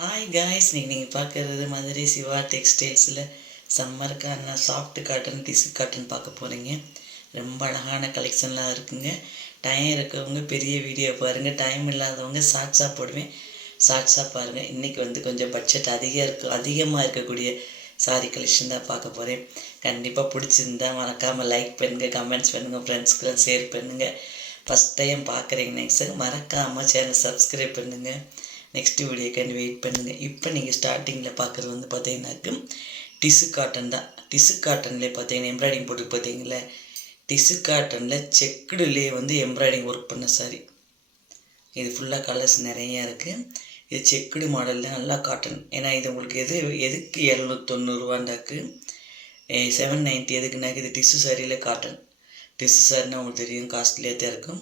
Hi guys, நீங்கள் பார்க்குறது மதுரை சிவா டெக்ஸ்டைல்ஸில் சம்மருக்கான சாஃப்ட் காட்டன் டிஷ்யூ காட்டன் பார்க்க போகிறீங்க. ரொம்ப அழகான கலெக்ஷன்லாம் இருக்குங்க. டைம் இருக்கவங்க பெரிய வீடியோ பாருங்கள், டைம் இல்லாதவங்க ஷார்ட்ஸாக போடுவேன், ஷார்ட்ஸாக பாருங்கள். இன்றைக்கி கொஞ்சம் பட்ஜெட் அதிகமாக இருக்கக்கூடிய சாரி கலெக்ஷன் தான் பார்க்க போகிறேன். கண்டிப்பாக பிடிச்சிருந்தா மறக்காமல் லைக் பண்ணுங்கள், கமெண்ட்ஸ் பண்ணுங்கள், ஃப்ரெண்ட்ஸ்க்கெலாம் ஷேர் பண்ணுங்கள். ஃபஸ்ட் டைம் பார்க்குறீங்க நெக்ஸ்ட் மறக்காமல் சேனல் சப்ஸ்கிரைப் பண்ணுங்கள். நெக்ஸ்ட் வீடியோக்காண்டி வெயிட் பண்ணுங்கள். இப்போ நீங்கள் ஸ்டார்டிங்கில் பார்க்குறது பார்த்தீங்கன்னாக்கு டிஷ்யூ காட்டன் தான். டிஷ்யூ காட்டன்லேயே பார்த்தீங்கன்னா எம்ப்ராய்டிங் போட்டு பார்த்தீங்களா, டிஷ்யூ காட்டனில் செக்குடுலேயே எம்ப்ராய்டிங் ஒர்க் பண்ண சாரி. இது ஃபுல்லாக கலர்ஸ் நிறையா இருக்குது. இது செக்குடு மாடலில் நல்லா காட்டன். ஏன்னா இது உங்களுக்கு எதுக்கு 790 790 எதுக்குனாக்க இது டிஷ்யூ சாரியில் காட்டன். டிஷ்யூ சாரினா உங்களுக்கு தெரியும் காஸ்ட்லியாக தான் இருக்கும்.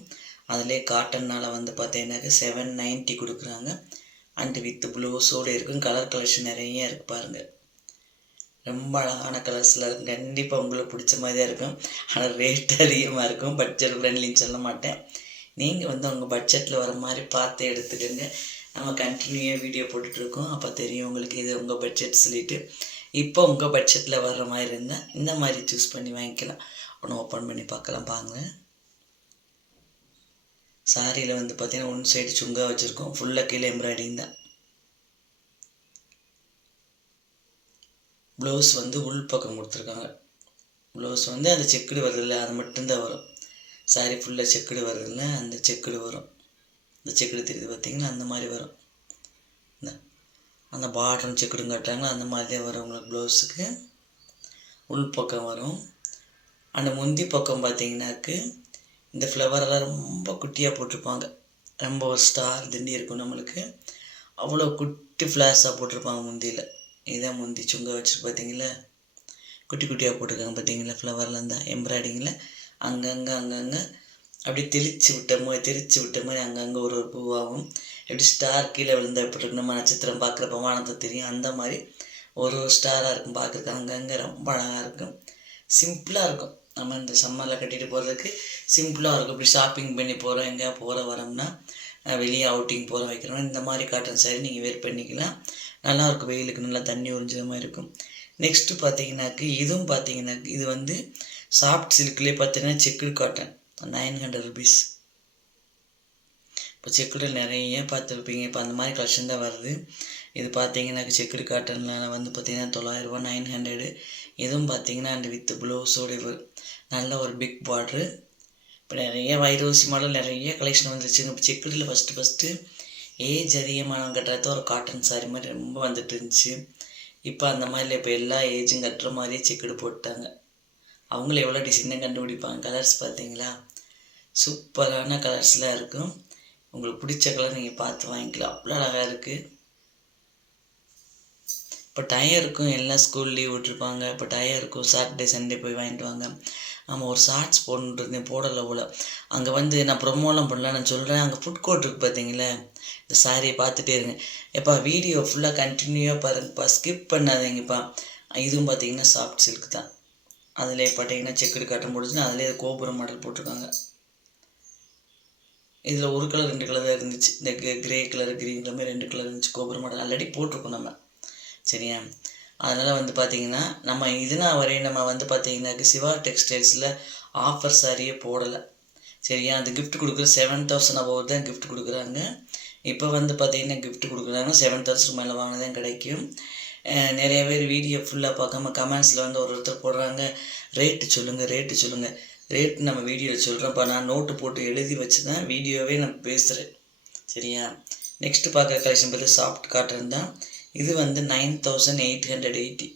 அதிலே காட்டன்னால் பார்த்தீங்கன்னாக்க 790 கொடுக்குறாங்க. அண்டு வித் ப்ளவுஸோடு இருக்கும். கலர் கலெக்ஷன் நிறைய இருக்குது பாருங்கள். ரொம்ப அழகான கலர்ஸில் இருக்கும். கண்டிப்பாக உங்களுக்கு பிடிச்ச மாதிரி தான் இருக்கும். ஆனால் ரேட் அதிகமாக இருக்கும். பட்ஜெட் ஃப்ரெண்ட்லின்னு சொல்ல மாட்டேன். நீங்கள் உங்கள் பட்ஜெட்டில் வர மாதிரி பார்த்து எடுத்துக்கோங்க. நம்ம கண்டினியூவாக வீடியோ போட்டுட்ருக்கோம், அப்போ தெரியும் உங்களுக்கு இது உங்கள் பட்ஜெட் சொல்லிவிட்டு. இப்போ உங்கள் பட்ஜெட்டில் வர்ற மாதிரி இருந்தால் இந்த மாதிரி சூஸ் பண்ணி வாங்கிக்கலாம். ஒன்று ஓப்பன் பண்ணி பார்க்கலாம் பாருங்க. சாரியில் பார்த்தீங்கன்னா ஒன் சைடு சுங்கா வச்சுருக்கோம், ஃபுல்லாக கீழே எம்ப்ராய்டிங் தான். ப்ளவுஸ் உள் பக்கம் கொடுத்துருக்காங்க. ப்ளவுஸ் அந்த செக்குடு வருதில்ல, அது மட்டும்தான் வரும். சாரி ஃபுல்லாக செக்குடு வருதில்ல, அந்த செக்குடு வரும். இந்த செக்குடு தெரியுது பார்த்தீங்கன்னா, அந்த மாதிரி வரும். இந்த அந்த பார்டரும் செக்குடும் காட்டுறாங்களா, அந்த மாதிரி தான் வரும் உங்களுக்கு. ப்ளவுஸுக்கு உள் பக்கம் வரும். அந்த முந்தி பக்கம் பார்த்தீங்கன்னாக்கு இந்த ஃப்ளவரெல்லாம் ரொம்ப குட்டியாக போட்டிருப்பாங்க. ரொம்ப ஒரு ஸ்டார் திண்டி இருக்கும் நம்மளுக்கு. அவ்வளோ குட்டி ஃப்ளாஷாக போட்டிருப்பாங்க முந்தியில். இதான் முந்தி சுங்க வச்சுட்டு பார்த்தீங்களா, குட்டி குட்டியாக போட்டிருக்காங்க பார்த்தீங்களா. ஃப்ளவர்லாம் தான் எம்ப்ராய்டிங்கில் அங்கங்கே அப்படியே திரிச்சு விட்ட மாதிரி அங்கங்கே ஒரு பூவாகும். எப்படி ஸ்டார் கீழே விழுந்தால் எப்படி இருக்கு, நம்ம நட்சத்திரம் பார்க்குறப்ப வானத்தை தெரியும், அந்த மாதிரி ஒரு ஸ்டாராக இருக்கும் பார்க்குறதுக்கு. அங்கங்கே ரொம்ப அழகாக இருக்கும். சிம்பிளாக இருக்கும். நம்ம இந்த சம்மரில் கட்டிட்டு போகிறதுக்கு சிம்பிளாக இருக்கும். இப்படி ஷாப்பிங் பண்ணி போகிறோம், எங்கேயா வரோம்னா, வெளியே அவுட்டிங் போகிறோம் வைக்கிறோம்னா இந்த மாதிரி காட்டன் சாரி நீங்கள் வேர் பண்ணிக்கலாம். நல்லாயிருக்கும். வெயிலுக்கு நல்லா தண்ணி உறிஞ்ச மாதிரி இருக்கும். நெக்ஸ்ட்டு பார்த்தீங்கன்னாக்கு இதுவும் பார்த்தீங்கன்னாக்கு இது சாஃப்ட் சில்க்லேயே பார்த்தீங்கன்னா செக்குடு காட்டன் 900 ருபீஸ். இப்போ செக்குடு நிறைய பார்த்துருப்பீங்க. இப்போ அந்த மாதிரி கலெக்ஷன் தான் வருது. இது பார்த்தீங்கன்னாக்க செக்குடு காட்டனில் பார்த்தீங்கன்னா 900 900. இதுவும் பார்த்தீங்கன்னா அந்த வித் ப்ளவுஸோடு நல்ல ஒரு பிக் பார்ட்ரு. இப்போ நிறைய வைரோசி மாடல் நிறைய கலெக்ஷன் வந்துருச்சுங்க. இப்போ செக்குடில் ஃபஸ்ட்டு ஏஜ் அதிகமானவங்க கட்டுறது ஒரு காட்டன் சாரி மாதிரி ரொம்ப வந்துட்டு இருந்துச்சு. இப்போ அந்த மாதிரில இப்போ எல்லா ஏஜும் கட்டுற மாதிரியே செக்குடு போட்டாங்க. அவங்களும் எவ்வளோ டிசைனாக கண்டுபிடிப்பாங்க. கலர்ஸ் பார்த்தீங்களா, சூப்பரான கலர்ஸ்லாம் இருக்கும். உங்களுக்கு பிடிச்ச கலர் நீங்கள் பார்த்து வாங்கிக்கலாம். அவ்வளோ அழகாக இருக்குது. இப்போ டயம் இருக்கும், எல்லாம் ஸ்கூல் லீவ் விட்டுருப்பாங்க. இப்போ டயம் இருக்கும், சாட்டர்டே சண்டே போய் வாங்கிட்டு வாங்க. நம்ம ஒரு ஷார்ட்ஸ் போட்டுருந்தேன், போடலை போல். அங்கே நான் ப்ரொமோலாம் பண்ணல, நான் சொல்கிறேன். அங்கே ஃபுட் கோர்ட் இருக்குது பார்த்தீங்களா, இந்த சாரியை பார்த்துட்டே இருங்க. எப்பா வீடியோ ஃபுல்லாக கண்டினியூவாக பாருங்கப்பா, ஸ்கிப் பண்ணாதீங்கப்பா. இதுவும் பார்த்தீங்கன்னா சாஃப்ட் சில்க் தான். அதிலே பார்த்தீங்கன்னா செக்குடு காட்டன் போட்டுச்சுன்னா அதிலே கோபுரம் மாடல் போட்டிருக்காங்க. இதில் ஒரு கலர் 2 கலர் தான் இருந்துச்சு. இந்த grey colour green colour 2 colour இருந்துச்சு. கோபுரம் மாடல் ஆல்ரெடி போட்டிருக்கோம் நம்ம, சரியா. அதனால் பார்த்தீங்கன்னா நம்ம இதுனா வரையும் நம்ம பார்த்தீங்கன்னாக்க சிவா டெக்ஸ்டைல்ஸில் ஆஃபர் சாரியே போடலை, சரியா. அது கிஃப்ட் கொடுக்குற 7000 அபோவ் தான் கிஃப்ட் கொடுக்குறாங்க. இப்போ பார்த்தீங்கன்னா கிஃப்ட் கொடுக்குறாங்க 7000 மேலே வாங்கினதான் கிடைக்கும். நிறைய பேர் வீடியோ ஃபுல்லாக பார்க்காம கமெண்ட்ஸில் ஒருத்தர் போடுறாங்க, ரேட்டு சொல்லுங்கள். ரேட்டு நம்ம வீடியோவில் சொல்கிறேன்ப்பா. நான் நோட்டு போட்டு எழுதி வச்சு தான் வீடியோவே நான் பேசுகிறேன், சரியா. நெக்ஸ்ட்டு பார்க்குற கலெக்ஷன் பார்த்து சாஃப்ட் காட்டன் தான். இது 9880.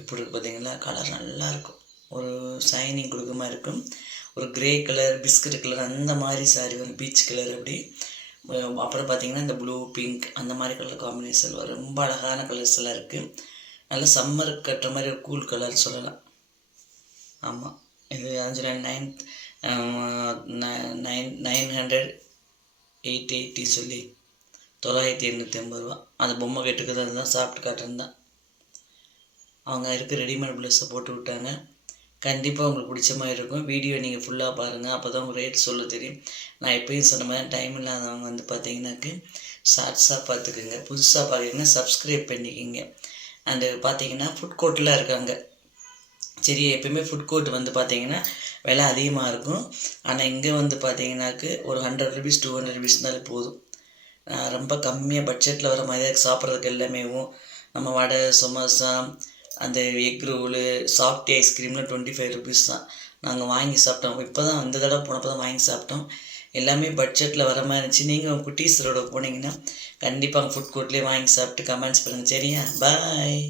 இப்படி இருக்கு பார்த்தீங்களா, கலர் நல்லாயிருக்கும். ஒரு ஷைனிங் கொடுக்க மாதிரி இருக்கும். ஒரு கிரே கலர் பிஸ்கட் கலர் அந்த மாதிரி சாரி பீச் கலர் அப்படி. அப்புறம் பார்த்தீங்கன்னா இந்த ப்ளூ பிங்க் அந்த மாதிரி கலர் காம்பினேஷன் வரும். ரொம்ப அழகான கலர்ஸ் எல்லாம் இருக்குது. நல்ல சம்மருக்கு கட்டுற மாதிரி ஒரு கூல் கலர் சொல்லலாம். ஆமாம், இது 980 சொல்லி 980 ரூபா. அந்த பொம்மை கட்டுக்கிறது அதுதான் சாஃப்ட் காட்டன் தான். அவங்க இருக்க ரெடிமேட் ப்ளவுஸை போட்டு விட்டாங்க. கண்டிப்பாக உங்களுக்கு பிடிச்ச மாதிரி இருக்கும். வீடியோ நீங்கள் ஃபுல்லாக பாருங்கள், அப்போ தான் உங்கள் ரேட் சொல்ல தெரியும். நான் எப்பயும் சொன்ன மாதிரி டைம் இல்லாதவங்க பார்த்தீங்கன்னாக்கு ஷார்ட்ஸாக பார்த்துக்குங்க. புதுசாக பார்க்குறீங்கன்னா சப்ஸ்கிரைப் பண்ணிக்கோங்க. அண்டு பார்த்தீங்கன்னா ஃபுட் கோர்ட்லாம் இருக்காங்க. சரி, எப்பயுமே ஃபுட் கோர்ட் வந்து பார்த்தீங்கன்னா விலை அதிகமாக இருக்கும். ஆனால் இங்கே வந்து பார்த்தீங்கன்னாக்கு ஒரு 100 ருபீஸ் 200 ருபீஸ் இருந்தாலே போதும். ரொம்ப கம்மியாக பட்ஜெட்டில் வர மாதிரி தான் சாப்பிட்றதுக்கு எல்லாமேவும். நம்ம வடை, சமோசா, அந்த எக் ரோலு, சாஃப்ட் ஐஸ்கிரீம்லாம் 25 ருபீஸ் தான். நாங்கள் வாங்கி சாப்பிட்டோம். இப்போ தான் இந்த தடவை போனப்போ தான் வாங்கி சாப்பிட்டோம். எல்லாமே பட்ஜெட்டில் வர மாதிரி இருந்துச்சு. நீங்கள் உங்கள் குட்டீஸரோட போனீங்கன்னா கண்டிப்பாக ஃபுட் கோர்ட்லேயே வாங்கி சாப்பிட்டு கமெண்ட்ஸ் பண்ணுங்கள். சரியா? பாய்.